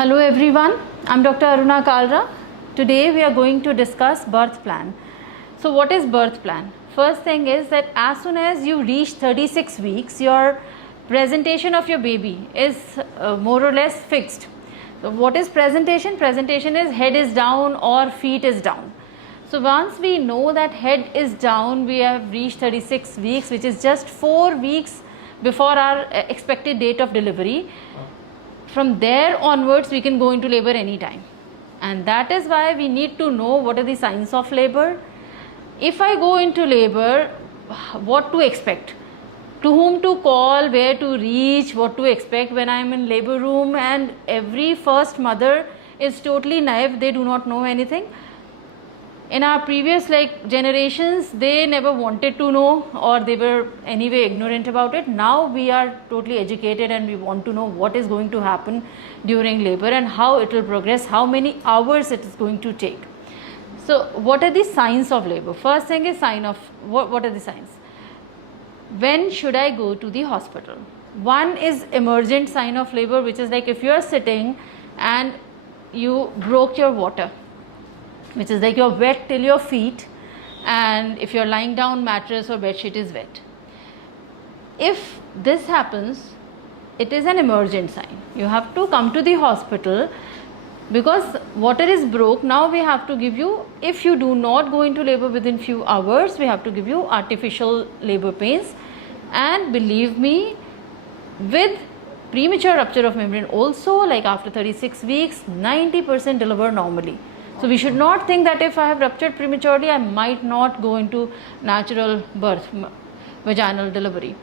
Hello everyone, I'm Dr. Aruna Kalra. Today we are going to discuss birth plan. So what is birth plan? First thing is that as soon as you reach 36 weeks, your presentation of your baby is more or less fixed. So what is presentation? Presentation is head is down or feet is down. So once we know that head is down, we have reached 36 weeks, which is just 4 weeks before our expected date of delivery. From there onwards, we can go into labor anytime. And that is why we need to know what are the signs of labor. If I go into labor, what to expect? To whom to call, where to reach, what to expect when I am in labor room. And every first mother is totally naive, they do not know anything. In our previous generations, they never wanted to know, or they were anyway ignorant about it. Now we are totally educated and we want to know what is going to happen during labor and how it will progress, how many hours it is going to take. So what are the signs of labor? First thing is what are the signs? When should I go to the hospital? One is emergent sign of labor, which is like if you are sitting and you broke your water, which is like you're wet till your feet, and if you're lying down, mattress or bedsheet is wet. If this happens, it is an emergent sign. You have to come to the hospital because water is broke. Now we have to give you, if you do not go into labor within few hours, we have to give you artificial labor pains. And believe me, with premature rupture of membrane also, like after 36 weeks, 90% deliver normally. So we should not think that if I have ruptured prematurely, I might not go into natural birth, vaginal delivery.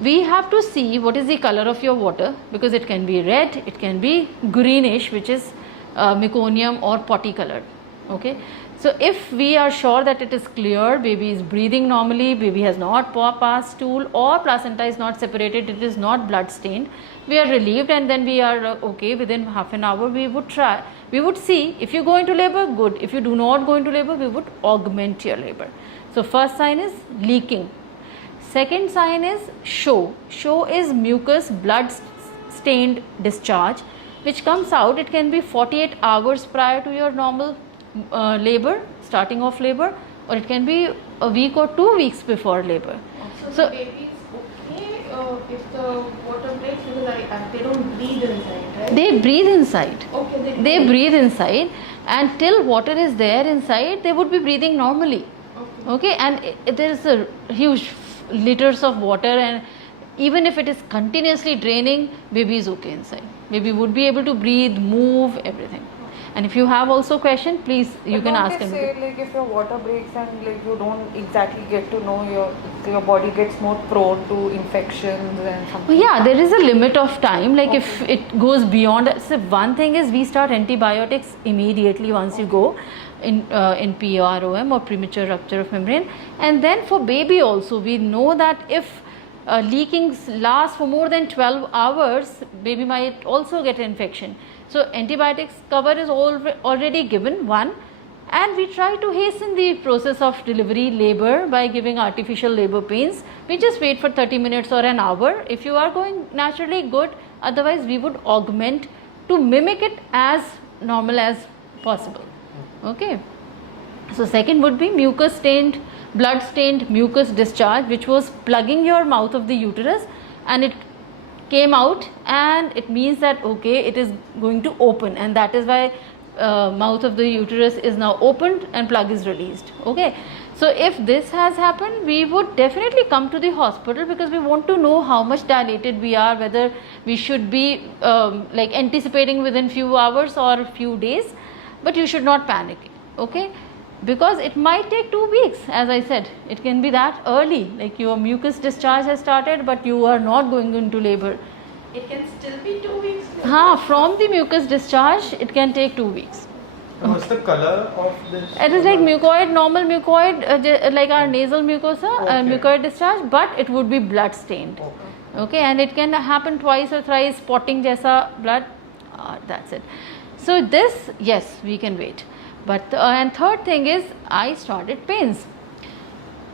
We have to see what is the color of your water, because it can be red, it can be greenish, which is meconium or potty colored. Okay. So if we are sure that it is clear, baby is breathing normally, baby has not passed stool, or placenta is not separated, it is not blood stained, we are relieved, and then we are okay. Within half an hour we would see. If you go into labor, good. If you do not go into labor, we would augment your labor. So first sign is leaking. Second sign is show. Show is mucus blood stained discharge, which comes out. It can be 48 hours prior to your normal labor, starting of labor, or it can be a week or 2 weeks before labor. So the baby is okay if the water breaks, because they don't breathe inside, right? They breathe inside. Okay, they breathe inside, and till water is there inside, they would be breathing normally. Okay, and there is a huge liters of water, and even if it is continuously draining, baby is okay inside. Baby would be able to breathe, move, everything. And if you have also question, please you can ask him. Say like if your water breaks and like you don't exactly get to know, your body gets more prone to infections and something. Yeah, there is a limit of time. Like if it goes beyond, so one thing is we start antibiotics immediately once you go in PROM or premature rupture of membrane. And then for baby also, we know that if leakings last for more than 12 hours, baby might also get infection. So antibiotics cover is already given, one, and we try to hasten the process of delivery labor by giving artificial labor pains. We just wait for 30 minutes or an hour. If you are going naturally, good. Otherwise we would augment to mimic it as normal as possible. Okay. So second would be mucus stained, blood stained mucus discharge, which was plugging your mouth of the uterus, and it came out, and it means that okay, it is going to open, and that is why mouth of the uterus is now opened and plug is released. Okay, so if this has happened, we would definitely come to the hospital, because we want to know how much dilated we are, whether we should be anticipating within few hours or few days. But you should not panic. Okay, because it might take 2 weeks. As I said, it can be that early, like your mucus discharge has started but you are not going into labor. It can still be 2 weeks. From the mucus discharge it can take 2 weeks. What's the color of this? It is like mucoid, normal mucoid, like our nasal mucosa, mucoid discharge, but it would be blood stained. Okay, and it can happen twice or thrice, spotting jaisa blood, that's it. So this, yes, we can wait. But and third thing is, I started pains.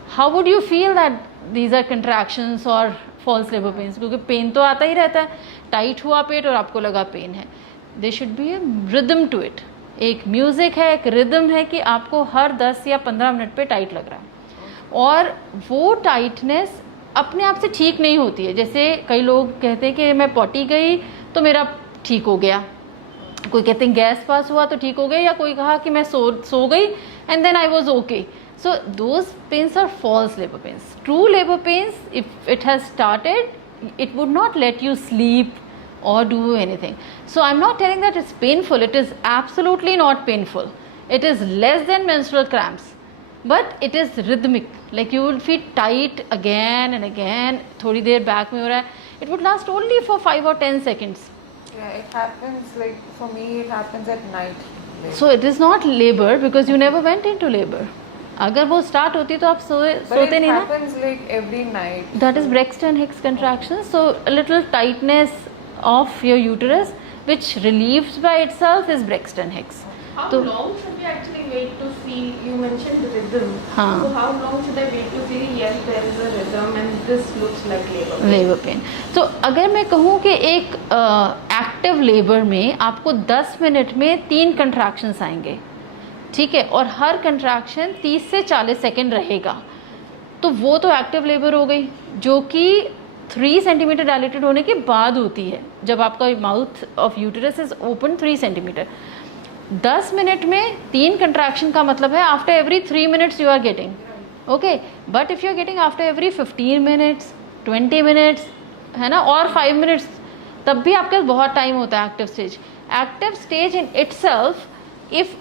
How would you feel that these are contractions or false labour pains, क्योंकि pain तो आता ही रहता है, tight हुआ पेट और आपको लगा pain है. They should be a rhythm to it. एक म्यूज़िक है, एक रिदम है कि आपको हर 10 या 15 मिनट पे टाइट लग रहा है, और वो टाइटनेस अपने आप से ठीक नहीं होती है. जैसे कई लोग कहते हैं कि मैं पॉटी गई तो मेरा ठीक हो गया, कोई कहते हैं गैस पास हुआ तो ठीक हो गया, या कोई कहा कि मैं सो गई and then I was okay. So those pains are false labor pains. True labor pains, if it has started, it would not let you sleep or do anything. So I'm not telling that it's painful. It is absolutely not painful. It is less than menstrual cramps, but it is rhythmic. Like you will feel tight again and again. थोड़ी देर back में हो रहा है. It would last only for 5 or 10 seconds. Yeah, it happens like for me. It happens at night. So it is not labor because you never went into labor. अगर वो start होती तो आप सोते नहीं ना. But it happens like every night. That is Braxton Hicks contractions. So a little tightness of your uterus which relieves by itself is Braxton Hicks. How तो long should we actually wait to feel? You mentioned the rhythm. हाँ. So how long should I wait to feel? Yes, there is a rhythm, and this looks like labor. Labour pain. तो अगर मैं कहूँ कि एक active labour में आपको 10 minute में 3 कंट्रैक्शंस आएंगे, ठीक है, और हर कंट्रैक्शन 30 से 40 सेकेंड रहेगा, तो वो तो एक्टिव लेबर हो गई, जो कि 3 सेंटीमीटर डायलेटेड होने के बाद होती है, जब आपका mouth of uterus is open 3 centimetre. 10 minute में 3 कंट्रैक्शन का मतलब है after every 3 minutes you are getting, okay. But if you are getting after every 15 minutes, 20 minutes, है ना, और 5 मिनट्स, तब भी आपके पास बहुत टाइम होता है active stage. Active stage in itself, if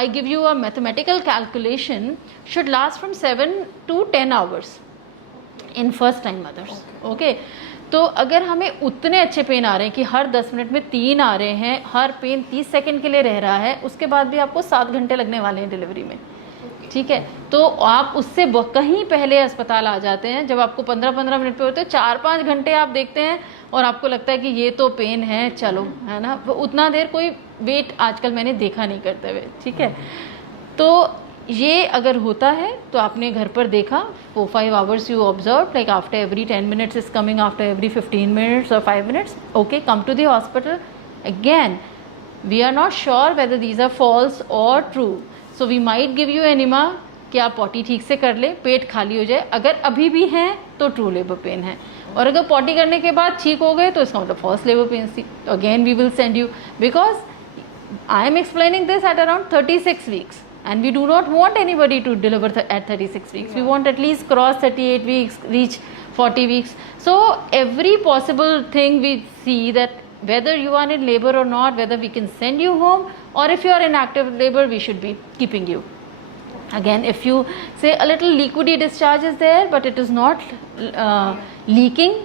I give you a mathematical calculation, should last from 7 to 10 hours in first time mothers. Okay. तो अगर हमें उतने अच्छे पेन आ रहे हैं कि हर 10 मिनट में 3 आ रहे हैं, हर पेन 30 सेकंड के लिए रह रहा है, उसके बाद भी आपको 7 घंटे लगने वाले हैं डिलीवरी में, ठीक है, तो आप उससे कहीं पहले अस्पताल आ जाते हैं. जब आपको 15-15 मिनट पे होते हैं, 4-5 घंटे आप देखते हैं और आपको लगता है कि ये तो पेन है, चलो, है ना, वो उतना देर कोई वेट आजकल मैंने देखा नहीं करते हुए, ठीक है. तो ये अगर होता है तो आपने घर पर देखा, 4-5 hours you observe, like after every 10 minutes is coming, after every 15 minutes और 5 minutes, okay, come to the hospital. Again we are not sure whether these are false और true. So we might give you enema कि आप potty ठीक से कर ले, पेट खाली हो जाए. अगर अभी भी हैं तो ट्रू लेबर पेन है, और अगर पॉटी करने के बाद ठीक हो गए तो इसका मतलब फॉल्स लेबर पेन थी. तो again we will send you, because I am explaining this at around 36 weeks, and we do not want anybody to deliver at 36 weeks. We want at least cross 38 weeks, reach 40 weeks. So every possible thing we see, that whether you are in labor or not, whether we can send you home, or if you are in active labor, we should be keeping you. Again, if you say a little liquidy discharge is there but it is not leaking,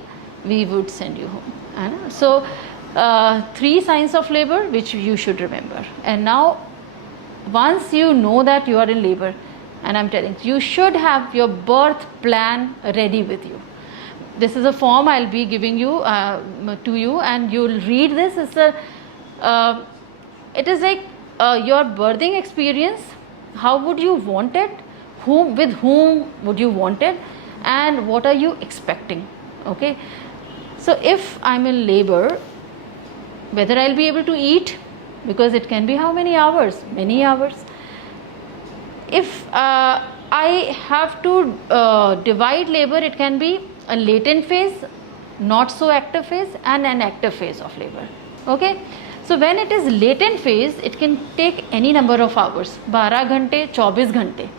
we would send you home. So 3 signs of labor which you should remember. And now once you know that you are in labor, and I'm telling you should have your birth plan ready with you. This is a form I'll be giving you to you, and you'll read this. It is like your birthing experience. How would you want it? With whom would you want it? And what are you expecting? Okay. So if I'm in labor, whether I'll be able to eat, because it can be how many hours? Many hours. If I have to divide labor, it can be a latent phase, not so active phase, and an active phase of labor. Okay. So when it is latent phase, it can take any number of hours, 12 घंटे, 24 घंटे.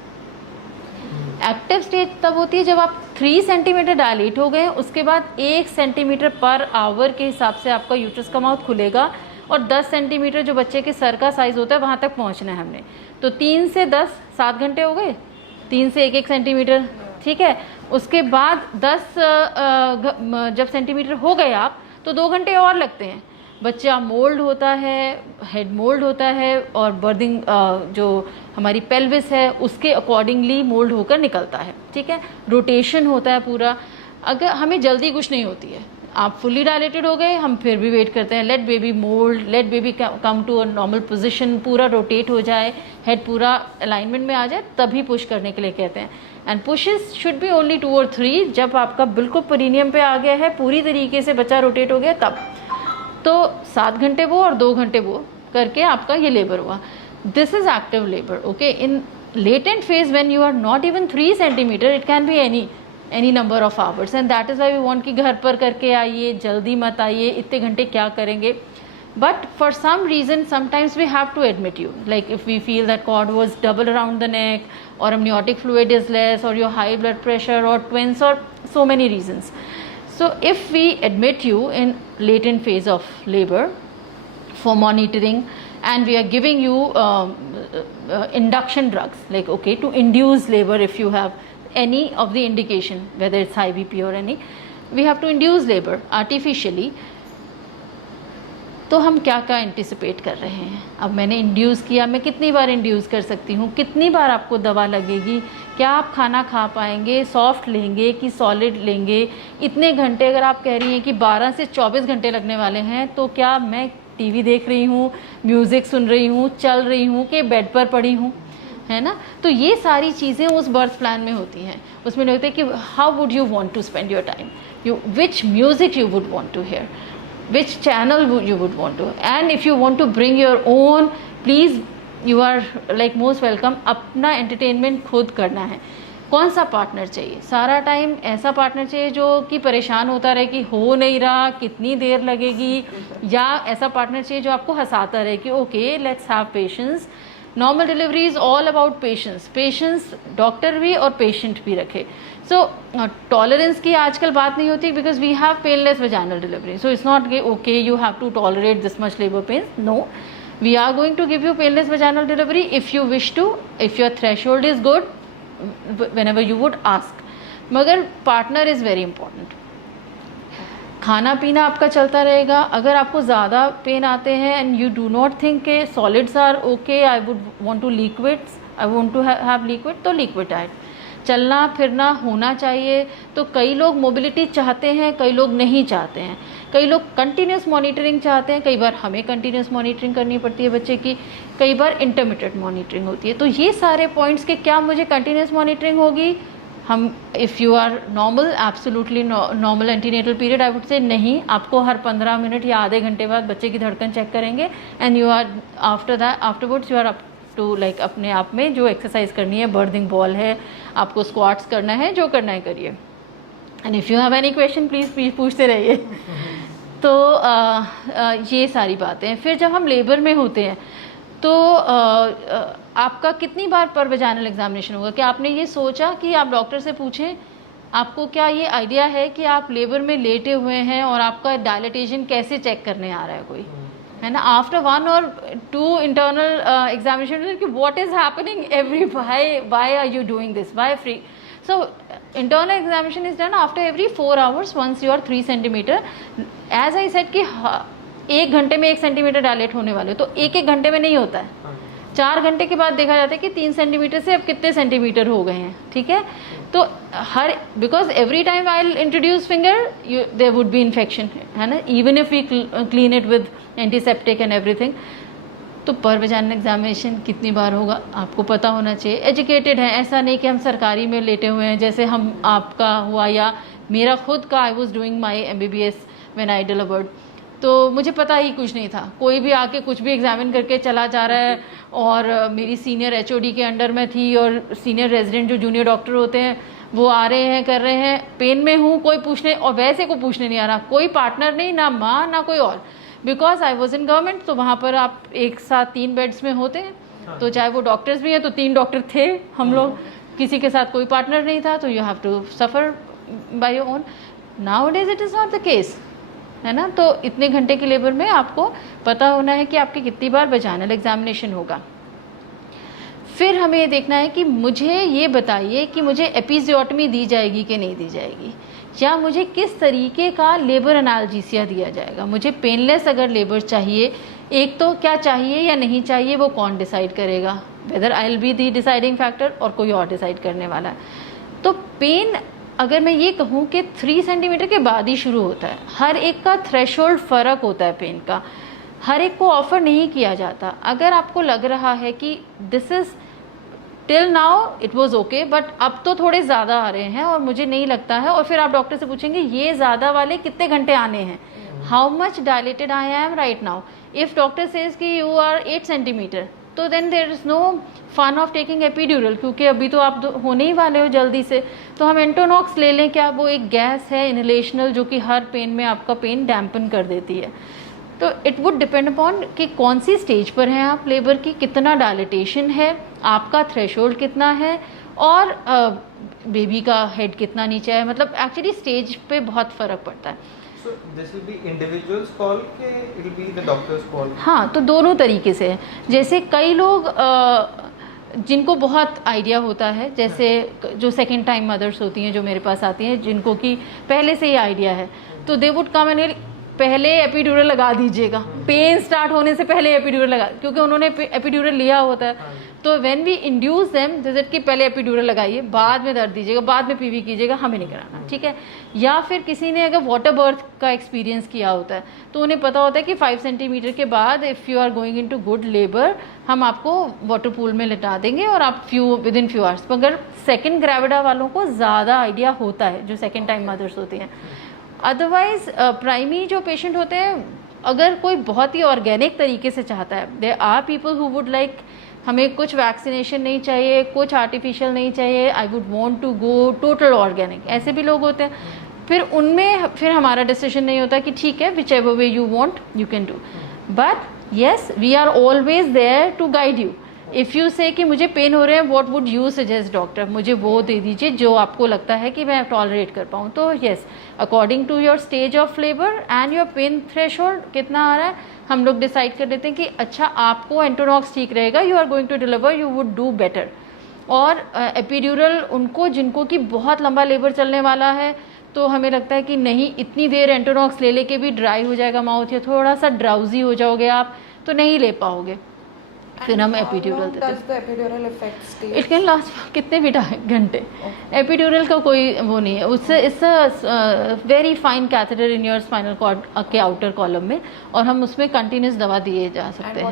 Active stage तब होती है जब आप 3 centimetre dilate हो गए, उसके बाद 1 सेंटीमीटर पर आवर के हिसाब से आपका यूट्रस का माउथ खुलेगा, और 10 सेंटीमीटर जो बच्चे के सर का साइज़ होता है वहाँ तक पहुँचना है हमने. तो 3 से 10 7 घंटे हो गए, 3 से 1 सेंटीमीटर, ठीक है. उसके बाद 10 जब सेंटीमीटर हो गए आप, तो 2 घंटे और लगते हैं. बच्चा मोल्ड होता है, हेड मोल्ड होता है, और बर्थिंग जो हमारी पेल्विस है उसके अकॉर्डिंगली मोल्ड होकर निकलता है, ठीक है. रोटेशन होता है पूरा. अगर हमें जल्दी कुछ नहीं होती है, आप फुली डायलेटेड हो गए, हम फिर भी वेट करते हैं, let baby mould, let baby come to a normal position, पूरा रोटेट हो जाए, हेड पूरा अलाइनमेंट में आ जाए, तभी पुश करने के लिए कहते हैं। And pushes should be only 2 और 3, जब आपका बिल्कुल पेरिनियम पे आ गया है, पूरी तरीके से बच्चा रोटेट हो गया तब। तो 7 घंटे वो और 2 घंटे वो करके आपका ये लेबर हुआ। This is active labour, okay. In latent phase when you are not even 3 centimeter, it can be any number of hours, and that is why we want कि घर पर करके आइए, जल्दी मत आइए, इतने घंटे क्या करेंगे। But for some reason sometimes we have to admit you, like if we feel that cord was double around the neck, or amniotic fluid is less, or your high blood pressure, or twins, or so many reasons. So if we admit you in latent phase of labor for monitoring, and we are giving you induction drugs, like okay, to induce labor, if you have any of the indication, whether it's high BP or any, we have to induce labor artificially. तो हम क्या क्या anticipate कर रहे हैं? अब मैंने induce किया, मैं कितनी बार इंड्यूस कर सकती हूँ, कितनी बार आपको दवा लगेगी, क्या आप खाना खा पाएंगे, सॉफ्ट लेंगे कि सॉलिड लेंगे, इतने घंटे। अगर आप कह रही हैं कि 12 से 24 घंटे लगने वाले हैं, तो क्या मैं टीवी देख रही हूँ, म्यूज़िक सुन रही हूँ, चल रही हूँ, कि बेड पर पड़ी हूँ, है ना? तो ये सारी चीज़ें उस बर्थ प्लान में होती हैं। उसमें होता है कि how would you want to spend your time, you which music you would want to hear, which channel you would want to, and if you want to bring your own, please you are like most welcome। अपना entertainment खुद करना है। कौन सा partner चाहिए? सारा time ऐसा partner चाहिए जो कि परेशान होता रहे कि हो नहीं रहा, कितनी देर लगेगी, या ऐसा पार्टनर चाहिए जो आपको हंसाता रहे कि okay let's have patience. Normal delivery is all about patience. Patience doctor भी और पेशेंट भी रखे। सो टॉलरेंस की आजकल बात नहीं होती, because we have painless vaginal delivery, so it's not okay you have to tolerate this much labour pain. No, we are going to give you painless vaginal delivery if you wish to, if your threshold is good, whenever you would ask। मगर partner is very important. खाना पीना आपका चलता रहेगा। अगर आपको ज़्यादा pain आते हैं and you do not think के solids are okay, I would want to liquids, I want to have liquid, तो लिक्विड डाइट। चलना फिरना होना चाहिए। तो कई लोग मोबिलिटी चाहते हैं, कई लोग नहीं चाहते हैं। कई लोग कंटिन्यूस मॉनिटरिंग चाहते हैं, कई बार हमें कंटिन्यूस मॉनिटरिंग करनी पड़ती है बच्चे की, कई बार इंटरमिटेंट मॉनिटरिंग होती है। तो ये सारे पॉइंट्स के क्या मुझे कंटिन्यूस मॉनिटरिंग होगी? हम if you are normal, absolutely normal antenatal period, I would say नहीं, आपको हर 15 मिनट या आधे घंटे बाद बच्चे की धड़कन चेक करेंगे, and you are afterwards you are up to like अपने आप में जो एक्सरसाइज करनी है, बर्थिंग बॉल है, आपको स्क्वाट्स करना है, जो करना है करिए। And if you have any question please पूछते रहिए। तो ये सारी बातें हैं। फिर जब हम लेबर में होते हैं तो आपका कितनी बार पर वेजाइनल एग्जामिनेशन होगा? क्या आपने ये सोचा कि आप डॉक्टर से पूछें, आपको क्या ये आइडिया है कि आप लेबर में लेटे हुए हैं और आपका डायलिटेशन कैसे चेक करने आ रहा है कोई, है ना? आफ्टर 1 or 2 इंटरनल एग्जामिनेशन कि what is happening every, why are you doing this, why free. So internal examination is done after every 4 hours once you are 3 centimeter। As I said कि 1 घंटे में 1 सेंटीमीटर डायलेट होने वाले हो, तो 1 घंटे में नहीं होता है। 4 घंटे के बाद देखा जाता है कि 3 सेंटीमीटर से अब कितने सेंटीमीटर हो गए हैं, ठीक है? तो हर, because every time I will introduce finger there would be infection, है ना, even if we clean it with antiseptic and everything. तो पर वेजाइनल एग्जामिनेशन कितनी बार होगा आपको पता होना चाहिए। एजुकेटेड है, ऐसा नहीं कि हम सरकारी में लेटे हुए हैं, जैसे हम आपका हुआ या मेरा खुद का, I was doing my MBBS when I delivered, तो मुझे पता ही कुछ नहीं था। कोई भी आके कुछ भी एग्जामिन करके चला जा रहा है, और मेरी सीनियर HOD के अंडर में थी, और सीनियर रेजिडेंट जो जूनियर डॉक्टर होते हैं वो आ रहे हैं, कर रहे हैं, पेन में हूँ, कोई पूछने, और वैसे को पूछने नहीं आ रहा, कोई पार्टनर नहीं, ना माँ ना कोई और, because I was in government. तो वहाँ पर आप एक साथ 3 बेड्स में होते हैं, तो चाहे वो डॉक्टर्स भी हैं, तो 3 डॉक्टर थे हम लोग, किसी के साथ कोई पार्टनर नहीं था, तो you have to suffer by your own. Now days it is not the case, है ना? तो इतने घंटे के लेबर में आपको पता होना है कि आपकी कितनी बार वेजाइनल एग्जामिनेशन होगा। फिर हमें ये देखना है कि मुझे ये बताइए कि मुझे एपिजियोटमी दी जाएगी कि नहीं दी जाएगी, या मुझे किस तरीके का लेबर एनाल्जेसिया दिया जाएगा। मुझे पेनलेस अगर लेबर चाहिए, एक तो क्या चाहिए या नहीं चाहिए वो कौन डिसाइड करेगा, whether I will be the deciding factor और कोई और डिसाइड करने वाला है। तो पेन अगर मैं ये कहूँ कि 3 सेंटीमीटर के बाद ही शुरू होता है, हर एक का थ्रेशोल्ड फ़र्क होता है पेन का, हर एक को ऑफ़र नहीं किया जाता। अगर आपको लग रहा है कि this is till now it was okay but अब तो थोड़े ज़्यादा आ रहे हैं और मुझे नहीं लगता है, और फिर आप डॉक्टर से पूछेंगे ये ज़्यादा वाले कितने घंटे आने हैं, how much dilated I am right now. If doctor says कि यू आर 8 सेंटीमीटर, तो then there is no fun of taking epidural, क्योंकि अभी तो आप होने ही वाले हो जल्दी से। तो हम एंटोनॉक्स ले लें क्या, वो एक गैस है इनहेलेशनल जो कि हर पेन में आपका पेन डैम्पन कर देती है। तो इट वुड डिपेंड अपॉन कि कौन सी स्टेज पर हैं आप लेबर की, कितना डायलिटेशन है, आपका थ्रेशोल्ड कितना है, और बेबी का हेड कितना नीचे है। मतलब एक्चुअली स्टेज पे बहुत फ़र्क पड़ता है। So this will be individual's call के it will be the doctor's call? हाँ, तो दोनों तरीके से है। जैसे कई लोग जिनको बहुत आइडिया होता है, जैसे जो सेकेंड टाइम मदर्स होती हैं जो मेरे पास आती हैं, जिनको कि पहले से ही आइडिया है, तो दे वुड कम एंड पहले एपिड्यूरल लगा दीजिएगा, पेन स्टार्ट होने से पहले एपिड्यूरल लगा, क्योंकि उन्होंने एपिड्यूरल लिया होता है। तो when we induce them this कि पहले एपिड्यूरल लगाइए, बाद में दर्द दीजिएगा, बाद में पीवी कीजिएगा, हमें नहीं कराना, ठीक है। या फिर किसी ने अगर वाटर बर्थ का एक्सपीरियंस किया होता है तो उन्हें पता होता है कि 5 सेंटीमीटर के बाद if you are going into good labour हम आपको वाटर पूल में लिटा देंगे और आप विद इन फ्यू आवर्स। मगर सेकेंड ग्रेविडा वालों को ज़्यादा आइडिया होता है, जो सेकेंड टाइम मदर्स होती हैं। अदरवाइज प्राइमरी जो पेशेंट होते हैं, अगर कोई बहुत ही ऑर्गेनिक तरीके से चाहता है, there are people who would like हमें कुछ वैक्सीनेशन नहीं चाहिए, कुछ आर्टिफिशियल नहीं चाहिए, I would want to go total organic, ऐसे भी लोग होते हैं। फिर उनमें फिर हमारा डिसीजन नहीं होता कि ठीक है whichever way you want you can do, but yes we are always there to guide you. If you say कि मुझे पेन हो रहे हैं, what would you suggest doctor, मुझे वो दे दीजिए जो आपको लगता है कि मैं टॉलरेट कर पाऊँ। तो yes, according to your stage of labour and your pain threshold कितना आ रहा है, हम लोग डिसाइड कर देते हैं कि अच्छा आपको एंटोनॉक्स ठीक रहेगा, you are going to deliver, you would do better. और एपिड्यूरल उनको जिनको कि बहुत लंबा लेबर चलने वाला है, तो हमें लगता है कि नहीं इतनी देर एंटोनॉक्स ले लेके भी ड्राई हो जाएगा माउथ, या थोड़ा सा ड्राउजी हो जाओगे आप, तो नहीं ले पाओगे, फिर हम एपिड्यूरल देते हैं। इट कैन लास्ट कितने भी घंटे। एपिड्यूरल का कोई वो नहीं है, उससे it's very fine catheter in your spinal cord के आउटर कॉलम में, और हम उसमें कंटिन्यूस दवा दिए जा सकते हैं।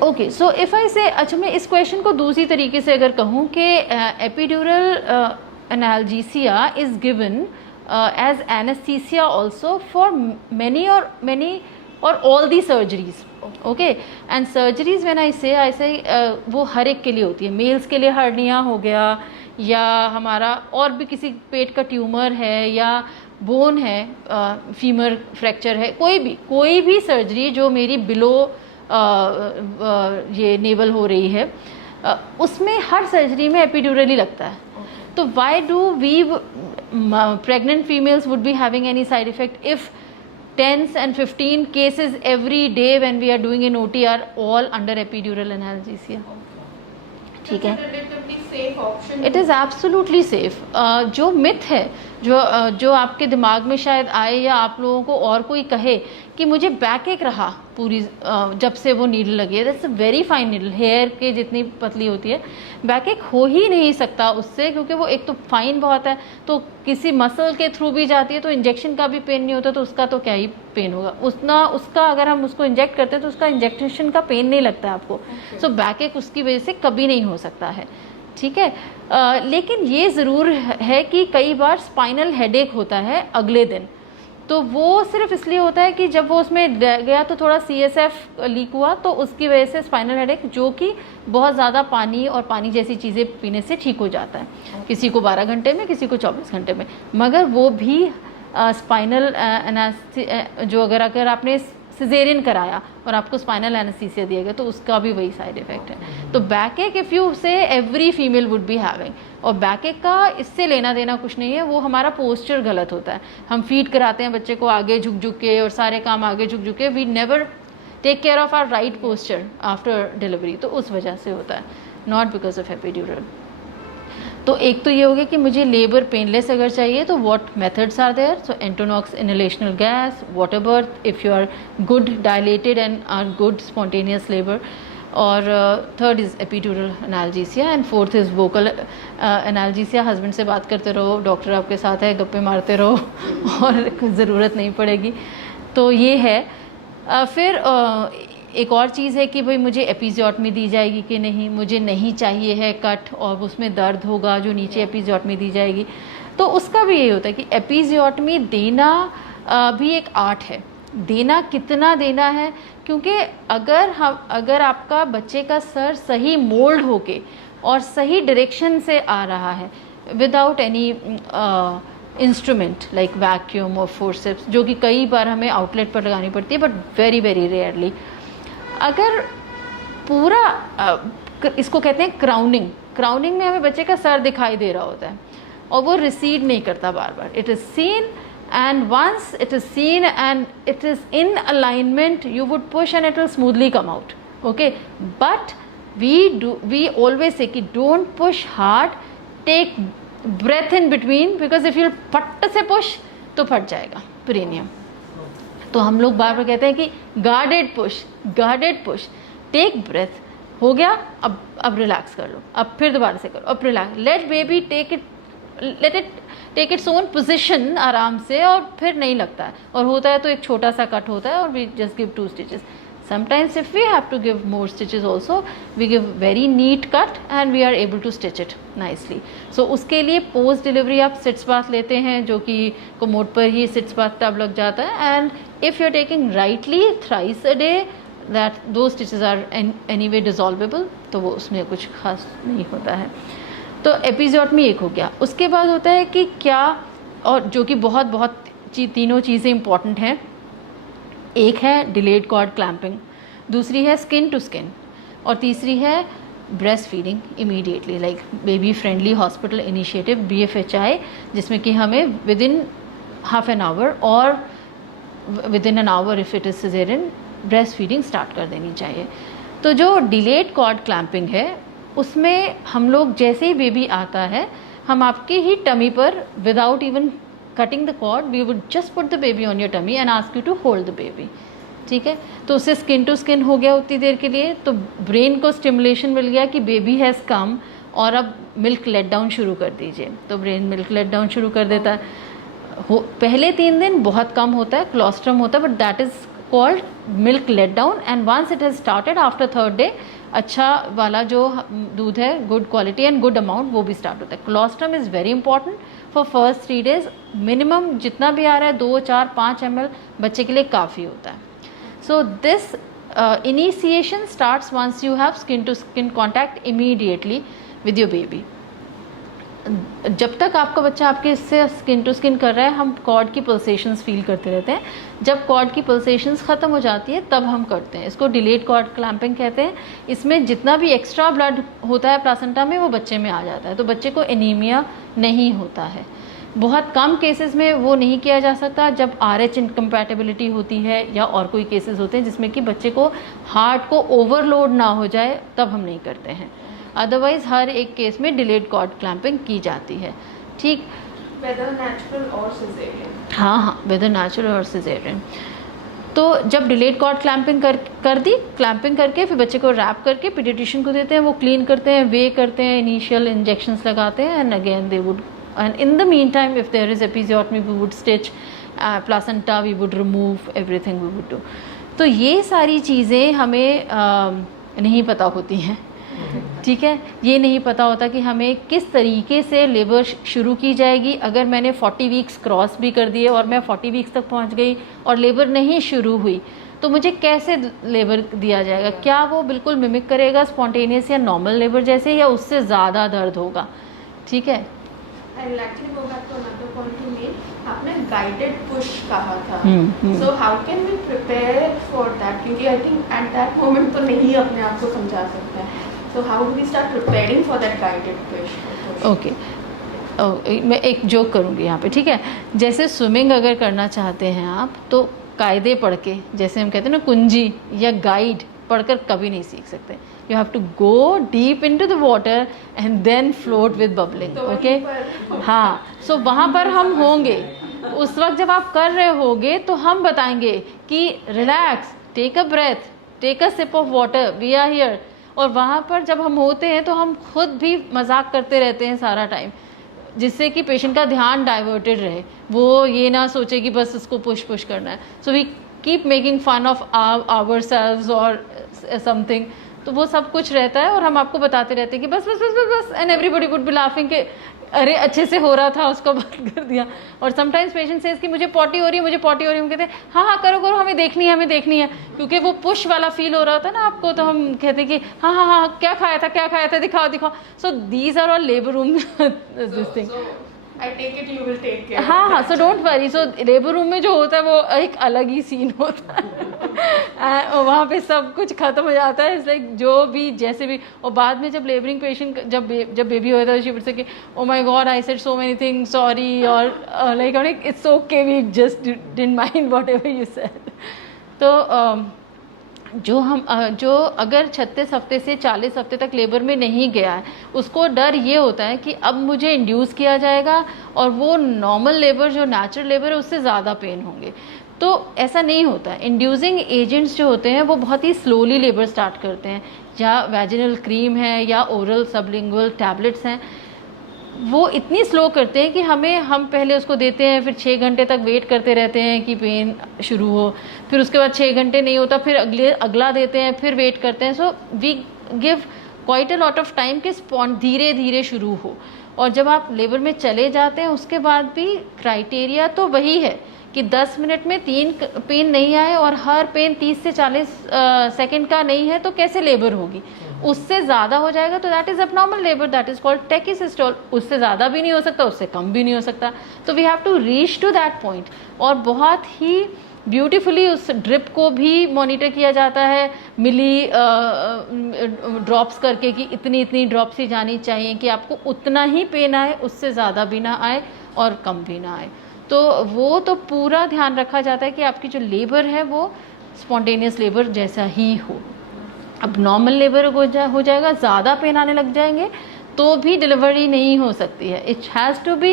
ओके, सो इफ़ आई से, अच्छा मैं इस क्वेश्चन को दूसरी तरीके से अगर कहूँ कि epidural analgesia is given as anaesthesia also for many or all the surgeries, okay, and surgeries when I say वो हर एक के लिए होती है। मेल्स के लिए हर्निया हो गया, या हमारा और भी किसी पेट का ट्यूमर है, या बोन है, फीमर फ्रैक्चर है, कोई भी सर्जरी जो मेरी बिलो ये नेवल हो रही है, उसमें हर सर्जरी में एपिड्यूरल ही लगता है। तो why do we pregnant females would be having any side effect if 10s and 15 cases every day when we are doing an OT are all under epidural analgesia? ठीक है, इट इज़ एब्सोल्युटली सेफ। जो myth है, जो आपके दिमाग में शायद आए, या आप लोगों को और कोई कहे कि मुझे बैक एक रहा पूरी जब से वो नीडल लगी है, that's a very fine needle, hair के जितनी पतली होती है, बैक एक हो ही नहीं सकता उससे, क्योंकि वो एक तो फाइन बहुत है, तो किसी मसल के थ्रू भी जाती है, तो इंजेक्शन का भी पेन नहीं होता, तो उसका तो क्या ही पेन होगा, उसका अगर हम उसको इंजेक्ट करते हैं तो उसका इंजेक्शन का पेन नहीं लगता है आपको। सो बैक एक उसकी वजह से कभी नहीं हो सकता है, ठीक है। लेकिन ये ज़रूर है कि कई बार स्पाइनल हेडेक होता है अगले दिन, तो वो सिर्फ इसलिए होता है कि जब वो उसमें गया तो थोड़ा CSF लीक हुआ, तो उसकी वजह से स्पाइनल हेडेक, जो कि बहुत ज़्यादा पानी और पानी जैसी चीज़ें पीने से ठीक हो जाता है, किसी को 12 घंटे में, किसी को 24 घंटे में। मगर वो भी स्पाइनल जो अगर आपने सिजेरियन कराया और आपको स्पाइनल एनेस्थीसिया दिया गया, तो उसका भी वही साइड इफेक्ट है। तो बैक एक इफ़ यू से every female would be having, और बैक एक का इससे लेना देना कुछ नहीं है, वो हमारा पोस्चर गलत होता है। हम फीड कराते हैं बच्चे को आगे झुक झुक के, और सारे काम आगे झुक झुक के, we never take care of our right posture after delivery, तो उस वजह से होता है, नॉट बिकॉज ऑफ एपिड्यूरल। तो एक तो ये हो गया कि मुझे लेबर पेनलेस अगर चाहिए तो what methods are there, so Entonox inhalational gas, water birth if you are good dilated and are good spontaneous labour, और third is epidural analgesia and fourth is vocal analgesia. Husband से बात करते रहो, doctor आपके साथ है, गप्पे मारते रहो और ज़रूरत नहीं पड़ेगी। तो ये है। फिर एक और चीज़ है कि भाई मुझे एपिजियोटमी दी जाएगी कि नहीं, मुझे नहीं चाहिए है कट और उसमें दर्द होगा जो नीचे एपिजियोटमी दी जाएगी। तो उसका भी यही होता है कि एपिजियोटमी देना भी एक आर्ट है। देना कितना देना है, क्योंकि अगर आपका बच्चे का सर सही मोल्ड होके और सही डायरेक्शन से आ रहा है without any instrument like vacuum और फोर्सेप्स, जो कि कई बार हमें आउटलेट पर लगानी पड़ती है बट वेरी वेरी रेयरली, अगर पूरा इसको कहते हैं क्राउनिंग में हमें बच्चे का सर दिखाई दे रहा होता है और वो रिसीड नहीं करता बार बार, it is seen and once it is seen and it is in alignment, you would push and it will smoothly come out, okay? But we always say कि don't push hard, take breath in between, because if you फट से push तो फट जाएगा perineum। तो हम लोग बार बार कहते हैं कि guarded push, take breath, हो गया, अब रिलैक्स कर लो, अब फिर दोबारा से करो, अब relax, let baby let it take its own position आराम से, और फिर नहीं लगता है, और होता है तो एक छोटा सा कट होता है और we just give 2 stitches। Sometimes if we have to give more stitches also, we give very neat cut and we are able to stitch it nicely। So उसके लिए post delivery आप sitz bath लेते हैं, जो कि commode पर ही sitz bath tub लग जाता है, and if you are taking rightly thrice a day, that those stitches are anyway dissolvable, तो वो उसमें कुछ खास नहीं होता है। तो एपिजियोटमी एक हो गया। उसके बाद होता है कि क्या, और जो कि बहुत तीनों चीज़ें इंपॉर्टेंट हैं। एक है डिलेड कॉर्ड क्लैंपिंग, दूसरी है स्किन टू स्किन, और तीसरी है breast feeding immediately, like baby friendly hospital initiative BFHI, जिसमें कि हमें within half an hour और within an hour if it is caesarean breast feeding start कर देनी चाहिए। तो जो डिलेड कॉर्ड क्लैंपिंग है उसमें हम लोग जैसे ही बेबी आता है, हम आपके ही टमी पर without even cutting the cord, we would just put the baby on your tummy and ask you to hold the baby, ठीक है? तो उससे स्किन टू स्किन हो गया उतनी देर के लिए, तो ब्रेन को स्टिमुलेशन मिल गया कि बेबी हैज़ कम और अब मिल्क लेट डाउन शुरू कर दीजिए, तो ब्रेन मिल्क लेट डाउन शुरू कर देता है। पहले 3 दिन बहुत कम होता है, क्लोस्ट्रम होता है, but that is called milk let down, and once it has started after 3rd day अच्छा वाला जो दूध है, good quality and good amount, वो भी स्टार्ट होता है। Colostrum is very important for first 3 days, minimum जितना भी आ रहा है 2, 4, 5 ml बच्चे के लिए काफ़ी होता है। So this initiation starts once you have skin to skin contact immediately with your baby. जब तक आपका बच्चा आपके इससे स्किन टू स्किन कर रहा है, हम कॉर्ड की पल्सेशंस फील करते रहते हैं। जब कॉर्ड की पल्सेशंस ख़त्म हो जाती है तब हम करते हैं, इसको डिलेड कॉर्ड क्लैंपिंग कहते हैं। इसमें जितना भी एक्स्ट्रा ब्लड होता है प्लासेंटा में वो बच्चे में आ जाता है, तो बच्चे को एनीमिया नहीं होता है। बहुत कम केसेस में वो नहीं किया जा सकता, जब RH इनकम्पैटिबिलिटी होती है या और कोई केसेस होते हैं जिसमें कि बच्चे को हार्ट को ओवरलोड ना हो जाए, तब हम नहीं करते हैं। अदरवाइज हर एक केस में डिलेड कॉर्ड क्लैंपिंग की जाती है, ठीक? वेदर नेचुरल और सिजेरियन। हाँ, वेदर नेचुरल और सिजेरियन। तो जब डिलेड कॉर्ड क्लैंपिंग कर दी, क्लैंपिंग करके फिर बच्चे को रैप करके पीडियाट्रिशियन को देते हैं, वो क्लीन करते हैं, वे करते हैं, इनिशियल इंजेक्शंस लगाते हैं, and again they would, and in the mean time if there is episiotomy we would stitch placenta, we would remove everything we would do. तो ये सारी चीज़ें हमें नहीं पता होती हैं, ठीक है? ये नहीं पता होता कि हमें किस तरीके से लेबर शुरू की जाएगी। अगर मैंने 40 वीक्स क्रॉस भी कर दिए और मैं 40 वीक्स तक पहुंच गई और लेबर नहीं शुरू हुई, तो मुझे कैसे लेबर दिया जाएगा? क्या वो बिल्कुल मिमिक करेगा स्पॉन्टेनियस या नॉर्मल लेबर जैसे, या उससे ज़्यादा दर्द होगा? ठीक है। आपने गाइडेड पुश कहा था, so how can we prepare for that? क्योंकि I think at that moment तो नहीं अपने आप को समझा सकते हैं। So how do we start preparing for that guided push? Okay. मैं एक जोक करूँगी यहाँ पे, ठीक है? जैसे स्विमिंग अगर करना चाहते हैं आप, तो कायदे पढ़ के, जैसे हम कहते हैं ना कुंजी या गाइड पढ़कर कभी नहीं सीख सकते। You have to go deep into the water and then float with bubbling, okay? हाँ, सो वहाँ पर हम होंगे, उस वक्त जब आप कर रहे होगे तो हम बताएंगे कि relax, take a breath, take a sip of water, we are here. और वहाँ पर जब हम होते हैं तो हम खुद भी मजाक करते रहते हैं सारा टाइम, जिससे कि पेशेंट का ध्यान डाइवर्टेड रहे, वो ये ना सोचे कि बस उसको पुश करना है। So we keep making fun of ourselves और समथिंग, तो वो सब कुछ रहता है और हम आपको बताते रहते हैं कि बस बस बस बस बस, and everybody would be laughing कि अरे अच्छे से हो रहा था, उसको बंद कर दिया। और समटाइम्स पेशेंट सेज कि मुझे पॉटी हो रही है, मुझे पॉटी हो रही है, हम कहते हैं हाँ हाँ करो करो, हमें देखनी है, हमें देखनी है, क्योंकि वो पुश वाला फील हो रहा था ना आपको, तो हम कहते हैं कि हाँ हाँ हाँ क्या खाया था, दिखाओ दिखाओ। So these are all labour room this thing. I take it you will take care. हाँ हाँ, so don't worry. So labour room में जो होता है वो एक अलग ही सीन होता है वहाँ पे सब कुछ खत्म हो जाता है, लाइक जो भी जैसे भी। और बाद में जब लेबरिंग पेशेंट जब बेबी होता है, शी वुड से कि oh my God I said so many things, sorry, और like it's okay, we just didn't mind whatever you said. तो जो अगर 36 हफ्ते से 40 हफ्ते तक लेबर में नहीं गया है, उसको डर ये होता है कि अब मुझे इंड्यूस किया जाएगा और वो नॉर्मल लेबर जो नेचुरल लेबर है उससे ज़्यादा पेन होंगे। तो ऐसा नहीं होता है। इंड्यूसिंग एजेंट्स जो होते हैं वो बहुत ही स्लोली लेबर स्टार्ट करते हैं, या वैजिनल क्रीम है या ओरल सबलिंगुअल टैबलेट्स हैं, वो इतनी स्लो करते हैं कि हम पहले उसको देते हैं, फिर 6 घंटे तक वेट करते रहते हैं कि पेन शुरू हो, फिर उसके बाद 6 घंटे नहीं होता, फिर अगला देते हैं, फिर वेट करते हैं। So we give quite a lot of time कि धीरे धीरे शुरू हो। और जब आप लेबर में चले जाते हैं उसके बाद भी क्राइटेरिया तो वही है कि 10 मिनट में 3 पेन नहीं आए और हर पेन 30 से 40 सेकेंड का नहीं है, तो कैसे लेबर होगी? उससे ज़्यादा हो जाएगा तो that is abnormal labour, that is called tachysystole. उससे ज़्यादा भी नहीं हो सकता, उससे कम भी नहीं हो सकता। तो we have to reach to that point. और बहुत ही ब्यूटीफुली उस ड्रिप को भी मॉनिटर किया जाता है, मिली ड्रॉप्स करके कि इतनी इतनी ड्रॉप्स ही जानी चाहिए कि आपको उतना ही पेन आए, उससे ज़्यादा भी ना आए और कम भी ना आए। तो वो तो पूरा ध्यान रखा जाता है कि आपकी जो लेबर है वो स्पॉन्टेनियस लेबर जैसा ही हो। अब नॉर्मल लेबर हो जाएगा, ज़्यादा पेन आने लग जाएंगे तो भी डिलीवरी नहीं हो सकती है। It has to be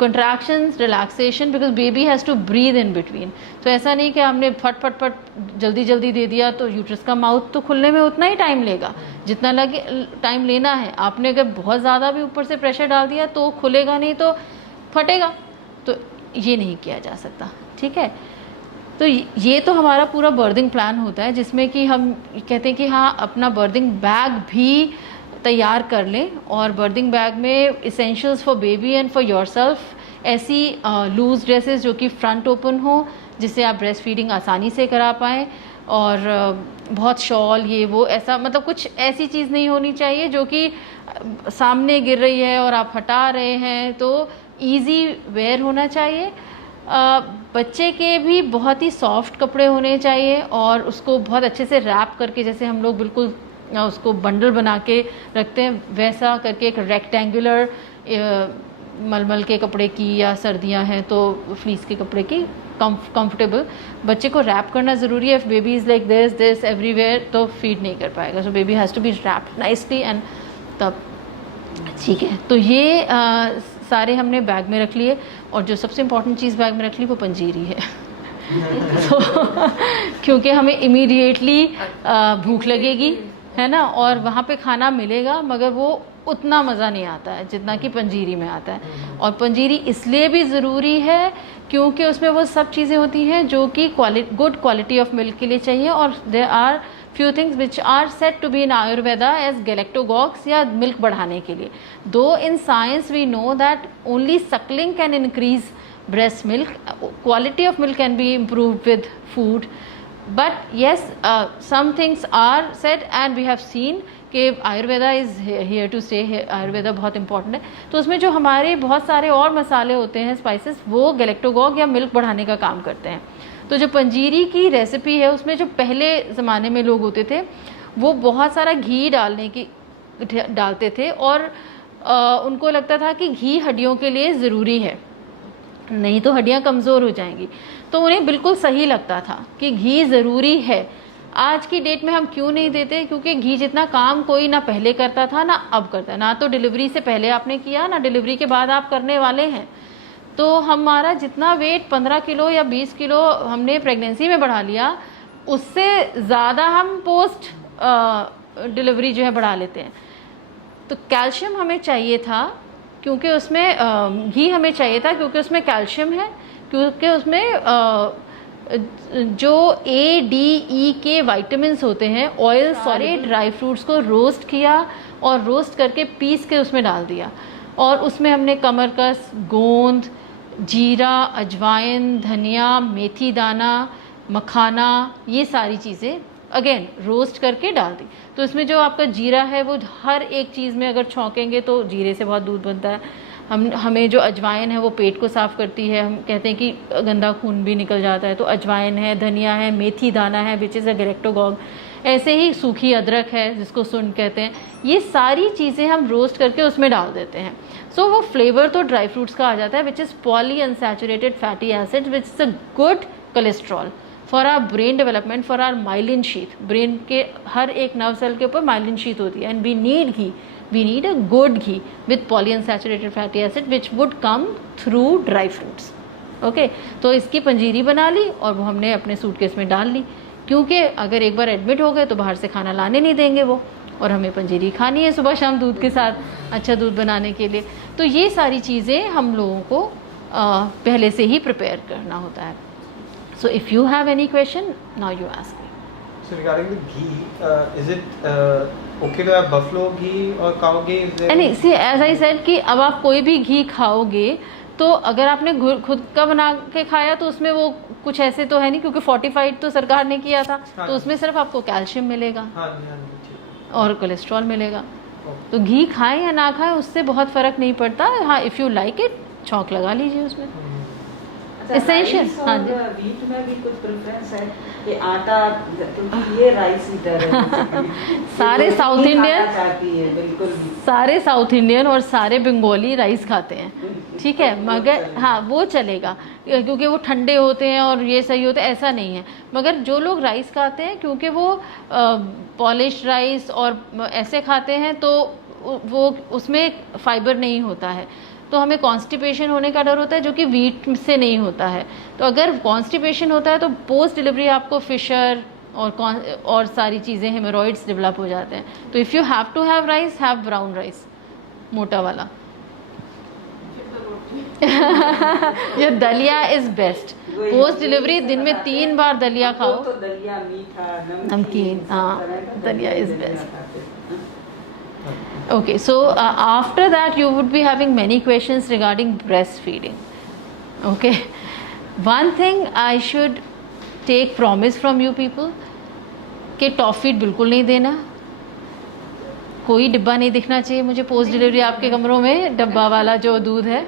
contractions, relaxation, because baby has to breathe in between. तो ऐसा नहीं कि हमने फट जल्दी जल्दी दे दिया तो यूट्रस का माउथ तो खुलने में उतना ही टाइम लेगा जितना लगे टाइम लेना है। आपने अगर बहुत ज़्यादा भी ऊपर से प्रेशर डाल दिया तो खुलेगा नहीं, तो फटेगा। तो ये नहीं किया जा सकता, ठीक है। तो ये तो हमारा पूरा बर्थिंग प्लान होता है, जिसमें कि हम कहते हैं कि हाँ अपना बर्थिंग बैग भी तैयार कर लें। और बर्थिंग बैग में essentials for baby and for yourself ऐसी लूज ड्रेसेस जो कि फ्रंट ओपन हो, जिससे आप ब्रेस्ट फीडिंग आसानी से करा पाएँ। और बहुत शॉल ये वो ऐसा, मतलब कुछ ऐसी चीज़ नहीं होनी चाहिए जो कि सामने गिर रही है और आप हटा रहे हैं, तो ईजी वेयर होना चाहिए। बच्चे के भी बहुत ही सॉफ्ट कपड़े होने चाहिए और उसको बहुत अच्छे से रैप करके, जैसे हम लोग बिल्कुल उसको बंडल बना के रखते हैं वैसा करके, एक रेक्टेंगुलर मलमल के कपड़े की, या सर्दियां हैं तो फ्लीस के कपड़े की कंफर्टेबल बच्चे को रैप करना ज़रूरी है। If baby is like this everywhere तो फीड नहीं कर पाएगा। So baby has to be wrapped nicely and तब ठीक है। तो ये सारे हमने बैग में रख लिए। और जो सबसे इम्पॉर्टेंट चीज़ बैग में रख ली वो पंजीरी है तो क्योंकि हमें इमीडिएटली भूख लगेगी, है ना, और वहाँ पे खाना मिलेगा मगर वो उतना मज़ा नहीं आता है जितना कि पंजीरी में आता है। और पंजीरी इसलिए भी ज़रूरी है क्योंकि उसमें वो सब चीज़ें होती हैं जो कि गुड क्वालिटी ऑफ मिल्क के लिए चाहिए। और there are few things which are said to be in Ayurveda as galactogogues या मिल्क बढ़ाने के लिए। Though in science we know that only suckling can increase breast milk, quality of milk can be improved with food, but yes, some things are said and we have seen कि Ayurveda is here to stay। Ayurveda बहुत important है। तो उसमें जो हमारे बहुत सारे और मसाले होते हैं, स्पाइसेस, वो गैलेक्टोगॉग या मिल्क बढ़ाने का काम करते हैं। तो जो पंजीरी की रेसिपी है उसमें जो पहले ज़माने में लोग होते थे वो बहुत सारा घी डालते थे और उनको लगता था कि घी हड्डियों के लिए ज़रूरी है, नहीं तो हड्डियाँ कमज़ोर हो जाएंगी। तो उन्हें बिल्कुल सही लगता था कि घी ज़रूरी है। आज की डेट में हम क्यों नहीं देते? क्योंकि घी जितना काम कोई ना पहले करता था ना अब करता है। ना तो डिलीवरी से पहले आपने किया, ना डिलीवरी के बाद आप करने वाले हैं। तो हमारा जितना वेट 15 किलो या 20 किलो हमने प्रेगनेंसी में बढ़ा लिया, उससे ज़्यादा हम पोस्ट डिलीवरी जो है बढ़ा लेते हैं। तो कैल्शियम हमें चाहिए था क्योंकि उसमें घी हमें चाहिए था क्योंकि उसमें कैल्शियम है, क्योंकि उसमें जो A, D, E के विटामिन्स होते हैं। ऑयल सारे ड्राई फ्रूट्स को रोस्ट किया और रोस्ट करके पीस के उसमें डाल दिया, और उसमें हमने कमरकस, गोंद, जीरा, अजवाइन, धनिया, मेथी दाना, मखाना, ये सारी चीज़ें अगेन रोस्ट करके डाल दी। तो इसमें जो आपका जीरा है वो हर एक चीज़ में अगर छौंकेंगे तो जीरे से बहुत दूध बनता है। हमें जो अजवाइन है वो पेट को साफ़ करती है। हम कहते हैं कि गंदा खून भी निकल जाता है, तो अजवाइन है, धनिया है, मेथी दाना है विच इज़ अ गैलेक्टोगॉग, ऐसे ही सूखी अदरक है जिसको सुंड कहते हैं। ये सारी चीज़ें हम रोस्ट करके उसमें डाल देते हैं। सो वो फ्लेवर तो ड्राई फ्रूट्स का आ जाता है which is poly unsaturated fatty acid which is a good cholesterol for our brain development, for our myelin sheath. Brain के हर एक नर्व सेल के ऊपर माइलिन शीथ होती है, and we need ghee, we need a good ghee with polyunsaturated fatty acid which would come through dry fruits. Okay, तो इसकी पंजीरी बना ली और वो हमने अपने सूटकेस में डाल ली, क्योंकि अगर एक बार एडमिट हो गए तो बाहर से खाना लाने नहीं देंगे वो, और हमें पंजीरी खानी है सुबह शाम दूध के साथ, अच्छा दूध बनाने के लिए। तो ये सारी चीज़ें हम लोगों को पहले से ही प्रिपेयर करना होता है। So if you have any question, now you ask me. So regarding the ghee, is it okay to have buffalo ghee or cow ghee? Is there नहीं, see as I said कि अब आप कोई भी घी खाओगे तो अगर आपने खुद का बना के खाया तो उसमें वो कुछ ऐसे तो है नहीं, क्योंकि फोर्टिफाइड तो सरकार ने किया था। हाँ। तो उसमें सिर्फ आपको कैल्शियम मिलेगा हाँ जी, हाँ जी, ठीक है। और कोलेस्ट्रॉल मिलेगा। Okay. तो घी खाएं या ना खाएं उससे बहुत फ़र्क नहीं पड़ता। हाँ, इफ़ यू लाइक इट छौंक लगा लीजिए उसमें। Essential, हाँ जी। वीट में भी कुछ प्रेफरेंस है कि आटा, क्योंकि ये राइस ईटर है basically। सारे ये साउथ नहीं इंडियन खाना चाहती है बिल्कुल भी। सारे साउथ इंडियन और सारे बंगाली राइस खाते हैं, ठीक है, मगर हाँ वो चलेगा क्योंकि वो ठंडे होते हैं और ये सही होते हैं, ऐसा नहीं है। मगर जो लोग राइस खाते हैं क्योंकि वो पॉलिश राइस और ऐसे खाते हैं तो वो उसमें फाइबर नहीं होता है, तो हमें कॉन्स्टिपेशन होने का डर होता है, जो कि वीट से नहीं होता है। तो अगर कॉन्स्टिपेशन होता है तो पोस्ट डिलीवरी आपको फिशर और सारी चीज़ें, हेमोरॉइड्स डेवलप हो जाते हैं। तो if you have to have rice, have brown rice, मोटा वाला। ये दलिया इज़ बेस्ट। पोस्ट डिलीवरी दिन में 3 बार दलिया खाओ। तो दलिया, मीठा, नमकीन, हाँ, तरह का दलिया is दलिया best. खाते हैं। Okay, so after that you would be having many questions regarding breastfeeding. Okay, one thing I should take promise from you people कि टॉप फीड बिल्कुल नहीं देना। कोई डिब्बा नहीं दिखना चाहिए मुझे पोस्ट डिलीवरी आपके कमरों में, डब्बा वाला जो दूध है,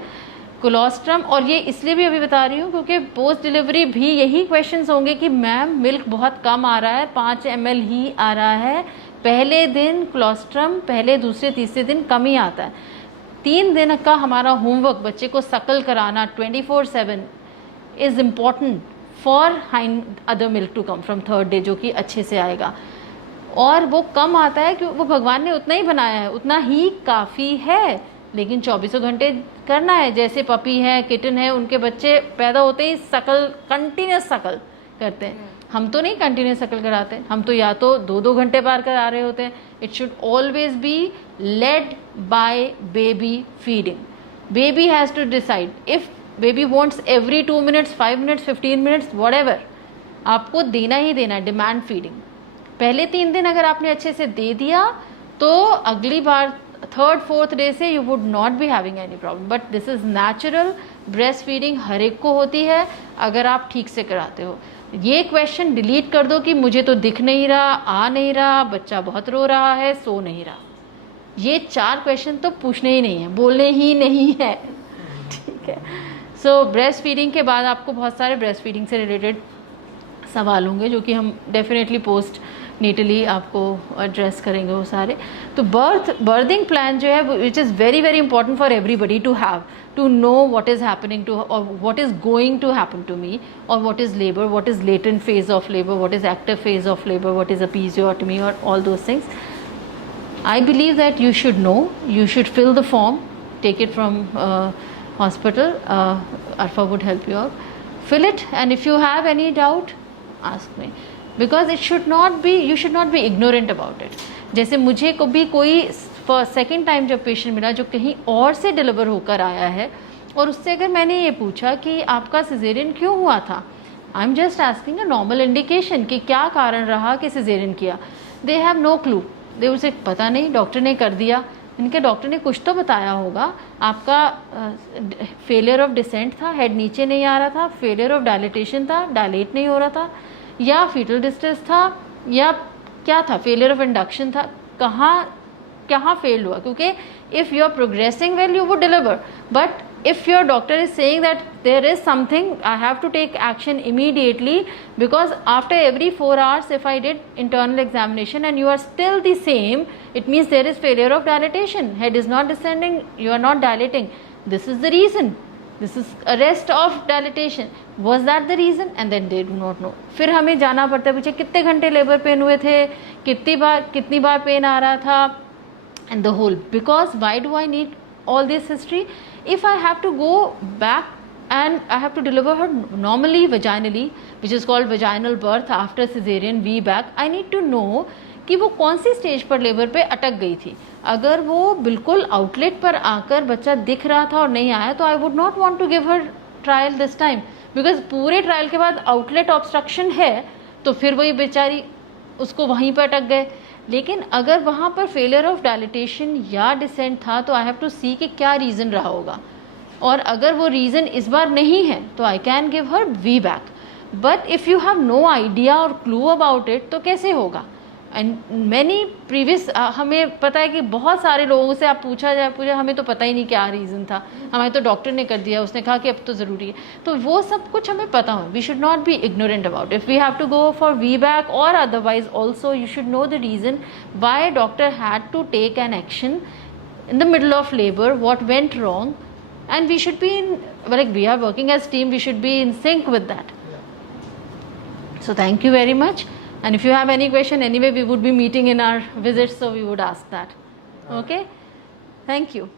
कोलोस्ट्रम। और ये इसलिए भी अभी बता रही हूँ क्योंकि पोस्ट डिलीवरी भी यही क्वेश्चंस होंगे कि मैम मिल्क बहुत कम आ रहा है, 5 ml ही आ रहा है, पहले दिन कोलोस्ट्रम पहले दूसरे तीसरे दिन कम ही आता है। 3 दिन का हमारा होमवर्क बच्चे को सकल कराना 24/7 is important for other milk to come from 3rd day, जो कि अच्छे से आएगा। और वो कम आता है क्योंकि वो भगवान ने उतना ही बनाया है, उतना ही काफ़ी है, लेकिन 24 घंटे करना है। जैसे पपी है, किटन है, उनके बच्चे पैदा होते ही सकल, कंटिन्यूस सकल करते हैं। हम तो नहीं कंटिन्यूस सकल कराते, हम तो या तो 2-2 घंटे पार करा रहे होते हैं। It should always be led by baby feeding. Baby has to decide if baby wants every 2 minutes, 5 minutes, 15 minutes, whatever, आपको देना ही देना है। डिमांड फीडिंग पहले 3 दिन अगर आपने अच्छे से दे दिया तो अगली बार 3rd, 4th डे से you would not be having any problem. But this is natural. Breast feeding हर एक को होती है अगर आप ठीक से कराते हो। ये क्वेश्चन डिलीट कर दो कि मुझे तो दिख नहीं रहा, आ नहीं रहा, बच्चा बहुत रो रहा है, सो नहीं रहा। ये 4 क्वेश्चन तो पूछने ही नहीं है, बोलने ही नहीं है, ठीक है। सो ब्रेस्ट फीडिंग के बाद आपको बहुत सारे ब्रेस्ट फीडिंग से रिलेटेड सवाल होंगे जो कि हम डेफिनेटली पोस्ट नीटली आपको एड्रेस करेंगे वो सारे। तो बर्थिंग प्लान जो है which is very very important for everybody to have, to know what is happening to, or what is going to happen to me, or what is labor, what is latent phase of labor, what is active phase of labor, what is episiotomy, or all those things. I believe that you should know. You should fill the form, take it from hospital. Arfa would help you out. Fill it, and if you have any doubt, ask me. Because you should not be ignorant about it. जैसे मुझे कभी कोई second time जब patient मिला जो कहीं और से डिलीवर होकर आया है और उससे अगर मैंने ये पूछा कि आपका सिजेरियन क्यों हुआ था, I am just asking a normal indication कि क्या कारण रहा कि सिजेरियन किया, दे हैव नो क्लू. दे उसे पता नहीं, डॉक्टर ने कर दिया. इनके डॉक्टर ने कुछ तो बताया होगा, आपका फेलियर ऑफ डिसेंट था, हेड नीचे नहीं आ रहा था, फेलियर ऑफ डायलिटेशन था, डायलेट नहीं हो रहा था, या फीटल डिस्ट्रेस था, या क्या था, फेलियर ऑफ इंडक्शन था, कहाँ फेल हुआ. क्योंकि if you are progressing well you would deliver, but if your doctor is saying that there is something, I have to take action immediately, because after every 4 hours if I did internal examination and you are still the same, it means there is failure of dilatation, head is not descending, you are not dilating, this is the reason, this is arrest of dilatation, was that the reason? And then they do not know. फिर हमें जाना पड़ता है, पूछे कितने घंटे labour pain हुए थे, कितनी बार पेन आ रहा था, and the whole, because why do I need all this history? If I have to go back and I have to deliver her normally vaginally, which is called vaginal birth after cesarean VBAC, I need to know कि वो कौन सी stage पर labour पे अटक गई थी. अगर वो बिल्कुल आउटलेट पर आकर बच्चा दिख रहा था और नहीं आया तो I would not want to give her trial this time, because पूरे ट्रायल के बाद आउटलेट ऑब्स्ट्रक्शन है तो फिर वही बेचारी उसको वहीं पर अटक गए. लेकिन अगर वहाँ पर फेलियर ऑफ डायलिटेशन या डिसेंट था तो आई हैव टू सी कि क्या रीज़न रहा होगा, और अगर वो रीज़न इस बार नहीं है तो I can give her VBAC. But if you have no idea और क्लू अबाउट इट तो कैसे होगा. एंड मैनी प्रीवियस, हमें पता है कि बहुत सारे लोगों से आप पूछा हमें तो पता ही नहीं क्या रीज़न था, हमें तो डॉक्टर ने कर दिया, उसने कहा कि अब तो ज़रूरी है. तो वो सब कुछ हमें पता हो. We should not be ignorant about. If we have to go for VBAC और otherwise also you should know the reason why doctor had to take an action in the middle of labor, what went wrong, and we should be in, like we are working as team, we should be in sync with that. So thank you very much. And if you have any question, anyway we would be meeting in our visits, so we would ask that. Okay, thank you.